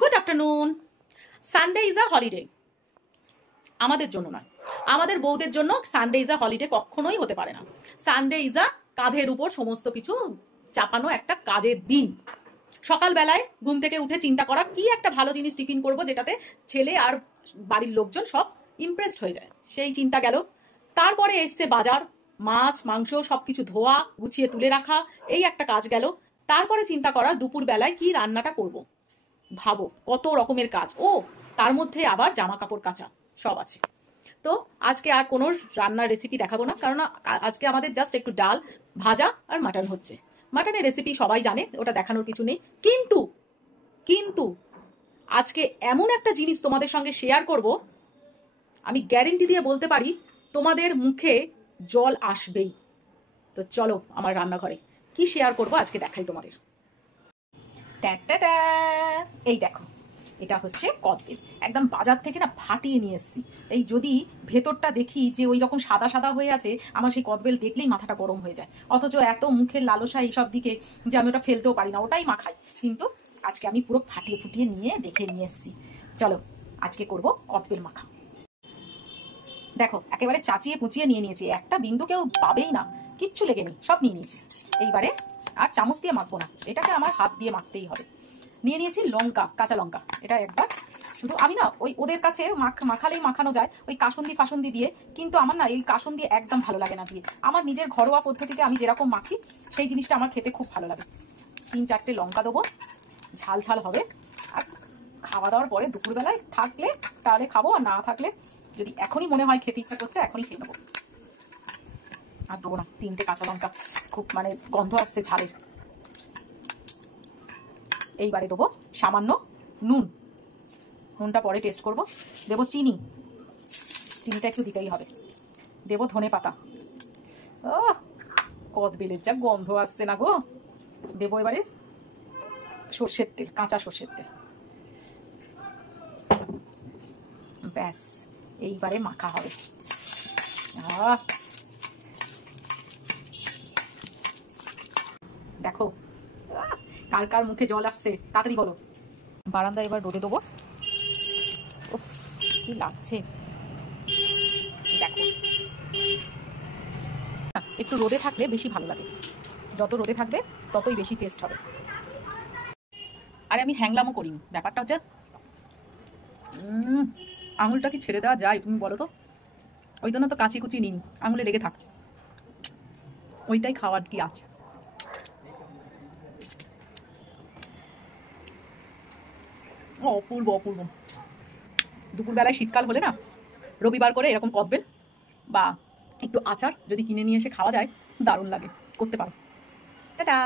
Good afternoon. Sunday is a holiday, আমাদের জন্য নয়, আমাদের বউদের জন্য সানডে ইজ আ হলিডে কখনোই হতে পারে না। সানডে ইজ আ কাঁধের উপর সমস্ত কিছু চাপানো একটা কাজের দিন। সকালবেলায় ঘুম থেকে উঠে চিন্তা করা কি একটা ভালো জিনিস টিফিন করব যেটাতে ছেলে আর বাড়ির লোকজন সব ইমপ্রেসড হয়ে যায়, সেই চিন্তা গেল। তারপরে এসছে বাজার, মাছ মাংস সবকিছু ধোয়া গুছিয়ে তুলে রাখা, এই একটা কাজ গেল। তারপরে চিন্তা করা দুপুর বেলায় কি রান্নাটা করব। ভাবো কত রকমের কাজ, ও তার মধ্যে আবার জামা কাপড় কাচা সব আছে। তো আজকে আর কোনো রান্নার রেসিপি দেখাবো না, কারণ আজকে আমাদের জাস্ট একটু ডাল ভাজা আর মাটন হচ্ছে। মাটনের রেসিপি সবাই জানে, ওটা দেখানোর কিছু নেই। কিন্তু কিন্তু আজকে এমন একটা জিনিস তোমাদের সঙ্গে শেয়ার করব, আমি গ্যারেন্টি দিয়ে বলতে পারি তোমাদের মুখে জল আসবেই। তো চলো আমার রান্নাঘরে কি শেয়ার করব আজকে দেখাই তোমাদের। এই দেখো, এটা হচ্ছে কদবেল, একদম বাজার থেকে না ফাটিয়ে নিয়ে এসেছি। এই যদি ভেতরটা দেখি যে ওই রকম সাদা সাদা হয়ে আছে, আমার সেই কদবেল দেখলেই মাথাটা গরম হয়ে যায়। অথচ এত মুখের লালসা এইসব দিকে যে আমি ওটা ফেলতেও পারি না, ওটাই মাখাই। কিন্তু আজকে আমি পুরো ফাটিয়ে ফুটিয়ে নিয়ে দেখে নিয়ে এসেছি। চলো আজকে করব কদবেল মাখা। দেখো একেবারে চাচিয়ে পুচিয়ে নিয়ে নিয়েছি, একটা বিন্দু কেউ পাবেই না, কিচ্ছু লেগে নেই, সব নিয়ে নিয়েছি। এইবারে আর চামচ দিয়ে মাখবো না, এটাকে আমার হাত দিয়ে মাখতেই হবে। নিয়ে নিয়েছি লঙ্কা, কাঁচা লঙ্কা। এটা একবার শুধু আমি না ওই ওদের কাছে মাখালেই মাখানো যায় ওই কাসুন্দি ফাসুন্দি দিয়ে, কিন্তু আমার না এই কাসুন্দি একদম ভালো লাগে না দিয়ে। আমার নিজের ঘরোয়া পদ্ধতিতে আমি যেরকম মাখি সেই জিনিসটা আমার খেতে খুব ভালো লাগে। 3-4টে লঙ্কা দেবো, ঝাল ঝাল হবে। আর খাওয়া দাওয়ার পরে দুপুরবেলায় থাকলে তাহলে খাবো, আর না থাকলে যদি এখনই মনে হয় খেতে ইচ্ছা করছে এখনই খেয়ে নেবো। আর দেবো না, 3টে কাঁচা লঙ্কা, খুব মানে গন্ধ আসছে ঝালের। এইবারে দেবো সামান্য নুন, নুনটা পরে টেস্ট করব। দেবো চিনি, চিনিটা একটু দিতেই হবে। দেবো ধনে পাতা। ও কদবেলের যা গন্ধ আসছে না গো। দেবো এবারে সর্ষের তেল, কাঁচা সর্ষের তেল। ব্যাস এইবারে মাখা হবে। দেখো কার কার মুখে জল আসছে, তাড়াতাড়ি বলো। বারান্দা এবার রোদে দেবো। উফ কি লাগছে দেখো। একটু রোদে থাকলে বেশি ভালো লাগে, যত রোদে থাকবে ততই বেশি টেস্ট হবে। আরে আমি হ্যাংলামও করিনি, ব্যাপারটা হচ্ছে আঙুলটা কি ছেড়ে দেওয়া যায় তুমি বলো তো? ওই জন্য তো কাঁচি কুচি নিন, আঙুলে লেগে থাক, ওইটাই খাওয়ার কি আছে। অপূর্ব অপূর্ব। দুপুরবেলায় শীতকাল হলে না রবিবার করে এরকম কদবেল বা একটু আচার যদি কিনে নিয়ে এসে খাওয়া যায়, দারুণ লাগে, করতে পারো। টাটা।